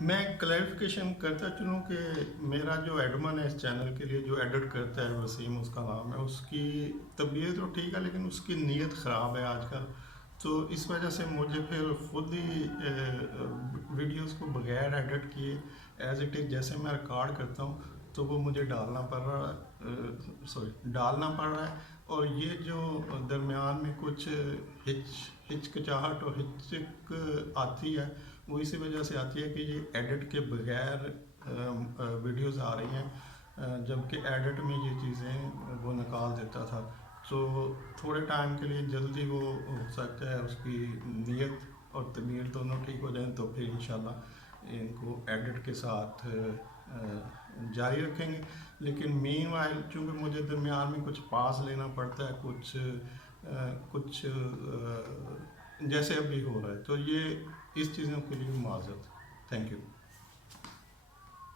میں کلیریفیکیشن کرتا چلوں کہ میرا جو ایڈمن ہے اس چینل کے لیے جو ایڈٹ کرتا ہے، وسیم اس کا نام ہے، اس کی طبیعت تو ٹھیک ہے لیکن اس کی نیت خراب ہے آج کل. تو اس وجہ سے مجھے پھر خود ہی ویڈیوز کو بغیر ایڈٹ کیے ایز اٹ از جیسے میں ریکارڈ کرتا ہوں تو وہ مجھے ڈالنا پڑ رہا ہے. اور یہ جو درمیان میں کچھ ہچکچاہٹ اور ہچک آتی ہے وہ اسی وجہ سے آتی ہے کہ یہ ایڈٹ کے بغیر ویڈیوز آ رہی ہیں، جبکہ ایڈٹ میں یہ چیزیں وہ نکال دیتا تھا. تو تھوڑے ٹائم کے لیے جلدی وہ ہو سکتا ہے اس کی نیت اور طبیعت دونوں ٹھیک ہو جائیں تو پھر انشاءاللہ ان کو ایڈٹ کے ساتھ جاری رکھیں گے. لیکن مین وائل چونکہ مجھے درمیان میں کچھ پاس لینا پڑتا ہے، کچھ جیسے ابھی ہو رہا ہے، تو یہ اس چیزوں کے لیے معذرت. Thank you.